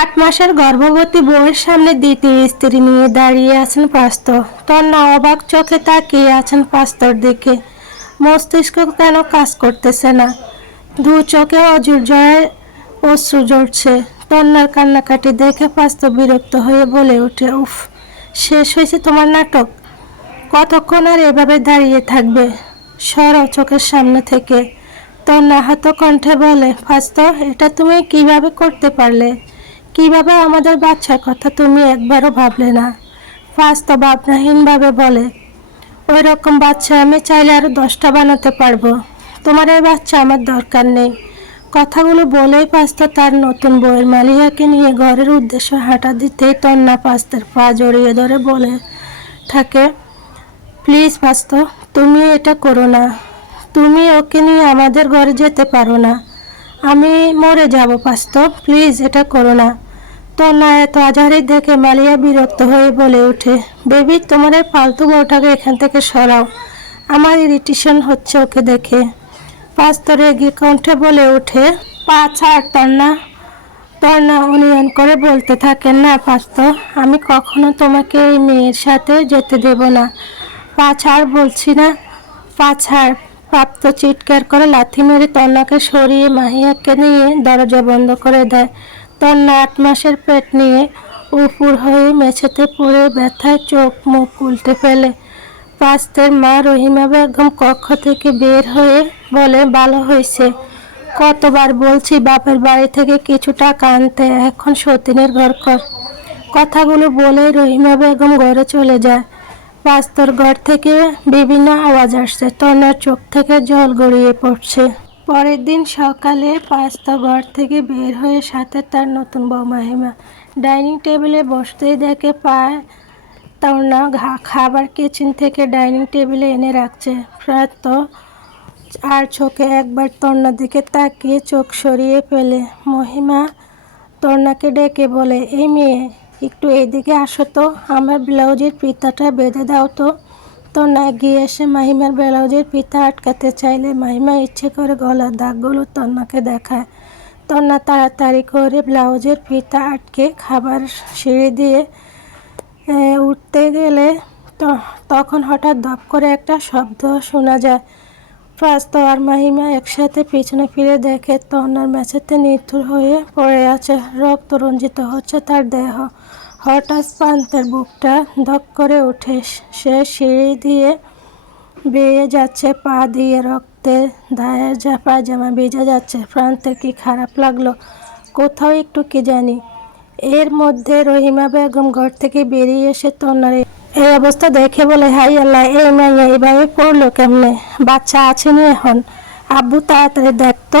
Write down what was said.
8 মাসের গর্ভবতী বউয়ের সামনে দ্বিতীয় স্ত্রী নিয়ে দাঁড়িয়ে আছেন পাস্ত। তন্না অবাক চোখে তাকিয়ে আছেন পাস্তর দিকে। মস্তিষ্ক কেন কাজ করতেছে না, দু চোখে অজুর জয় অশ্রু ঝরছে। তন্নার কান্নাকাটি দেখে পাস্ত বিরক্ত হয়ে বলে ওঠে, উফ, শেষ হয়েছে তোমার নাটক। কতক্ষণ আর এভাবে দাঁড়িয়ে থাকবে? সরো চোখের সামনে থেকে। তন্না আহত কণ্ঠে বলে, পাস্ত, এটা তুমি কিভাবে করতে পারলে? কিভাবে আমাদের বাচ্চার কথা তুমি একবারও ভাবলে না? পাস্ত ভাবনাহীনভাবে বলে, ওই রকম বাচ্চা আমি চাইলে আরো 10টা বানাতে পারবো। তোমার এই বাচ্চা আমার দরকার নেই। কথাগুলো বলেই পাস্ত তার নতুন বউয়ের মালিয়াকে নিয়ে ঘরের উদ্দেশ্যে হাঁটা দিতেই তন্না পাস্তের পা জড়িয়ে ধরে বলে থাকে, প্লিজ পাস্ত, তুমি এটা করো না। তুমি ওকে নিয়ে আমাদের ঘরে যেতে পারো না। আমি মরে যাব পাস্ত, প্লিজ এটা করো না। তন্না এত আজারি দেখে মালিয়া বিরক্ত হয়ে বলে ওঠে, বেবি, তোমার এই ফালতু বউটাকে এখান থেকে সরাও। আমার ইরিটেশন হচ্ছে ওকে দেখে। পাস্ত রেগে কণ্ঠে বলে ওঠে, পা ছাড় তন্না। তন্না অনিয়ন করে বলতে থাকেন, না পাস্ত, আমি কখনো তোমাকে এই মেয়ের সাথে যেতে দেব না। পা ছাড় বলছি না, পা ছাড়। প্রাপ্ত চিৎকার করে লাথি মেরে তন্নাকে সরিয়ে মাহিয়াকে নিয়ে দরজা বন্ধ করে দেয়। তন্না 8 মাসের পেট নিয়ে উপুর হয়ে মেঝেতে পড়ে ব্যথায় চোখ মুখ উল্টে ফেলে। পাস্তের মা রহিমা বেগম কক্ষ থেকে বের হয়ে বলে, ভালো হয়েছে। কতবার বলছি বাপের বাড়ি থেকে কিছু টাকা আনতে, এখন সতীনের ঘর কর। কথাগুলো বলে রহিমা বেগম ঘরে চলে যায়। পাস্তর ঘর থেকে বিভিন্ন আওয়াজ আসছে। তন্নার চোখ থেকে জল গড়িয়ে পড়ছে। পরের দিন সকালে পাস্ত ঘর থেকে বের হয়ে সাথে তার নতুন বউ মাহিমা ডাইনিং টেবিলে বসতেই দেখে পায় তন্না খাবার কিচেন থেকে ডাইনিং টেবিলে এনে রাখছে। প্রাত আর চোখে একবার তন্নার দিকে তাকিয়ে চোখ সরিয়ে ফেলে। মহিমা তন্নাকে ডেকে বলে, এই মেয়ে, একটু এদিকে আসো তো, আমার ব্লাউজের ফিতাটা বেঁধে দাও তো। তন্না এগিয়ে এসে মাহিমার ব্লাউজের ফিতা আটকাতে চাইলে মাহিমা ইচ্ছে করে গলার দাগগুলো তন্নাকে দেখায়। তন্না তাড়াতাড়ি করে ব্লাউজের ফিতা আটকে খাবার সিঁড়ি দিয়ে উঠতে গেলে তখন হঠাৎ ধপ করে একটা শব্দ শোনা যায়। পাস্ত আর মাহিমা একসাথে পিছনে ফিরে দেখে তন্নার মেঝেতে নিথর হয়ে পড়ে আছে, রক্ত রঞ্জিত হচ্ছে তার দেহ। হঠাৎ প্রান্তের বুকটা ধক করে ওঠে। সে সিঁড়ি দিয়ে বেয়ে যাচ্ছে, পা দিয়ে রক্তে দায়ের পায়জামা ভিজে যাচ্ছে। প্রান্তের কি খারাপ লাগলো, কোথাও একটু কি জানি। এর মধ্যে রহিমা বেগম ঘর থেকে বেরিয়ে এসে তন্নার এই অবস্থা দেখে বলে, হাই আল্লাহ, এই মাইয়া এইভাবে পড়লো কেমনে? বাচ্চা আছে না এখন? আব্বু তাড়াতাড়ি দেখতো।